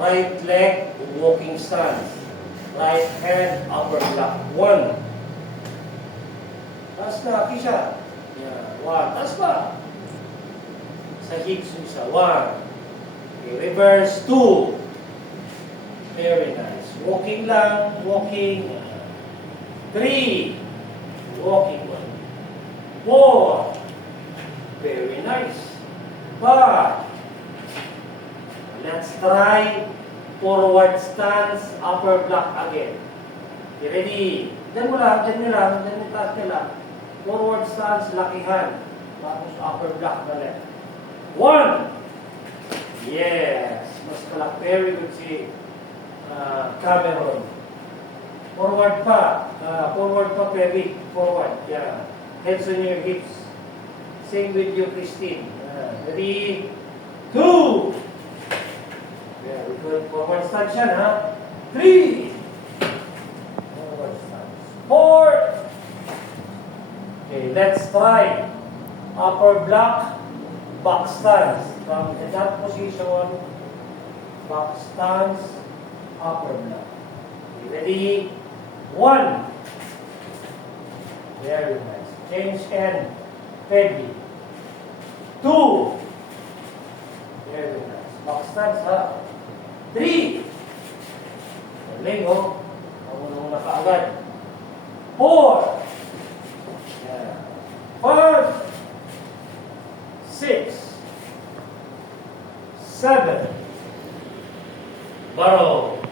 Right leg, walking stance. Right hand, upper block. 1. Taas na, Kisha. Yan. 1. Taas pa. Sa hips mo isa. 1. Okay, reverse. 2. Very nice. Walking lang. Walking. 3. Walking. 4. Very nice. 5. Let's try forward stance, upper block again. Okay, ready? Diyan mo lang, diyan nyo lang, diyan yung taas nila. Forward stance, lakihan. Tapos upper block na left. 1. Yes. Mas kalak. Very good si Cameron. Forward pa. Forward pa, Pepe. Forward. Yeah. Heads on your hips. Same with you, Christine. Ready? 2. Very good. Forward stance yan, ha? 3. Forward stance. 4. Okay, let's try. Upper block, back stance. From that position, back stance, upper block. Okay, ready? 1. Very nice. Change end. Ready. 2. Very nice. Back stance, ha? 3. Galing, oh. Ang na kaagad. 4. Yeah. 5. 6. 7. Baro.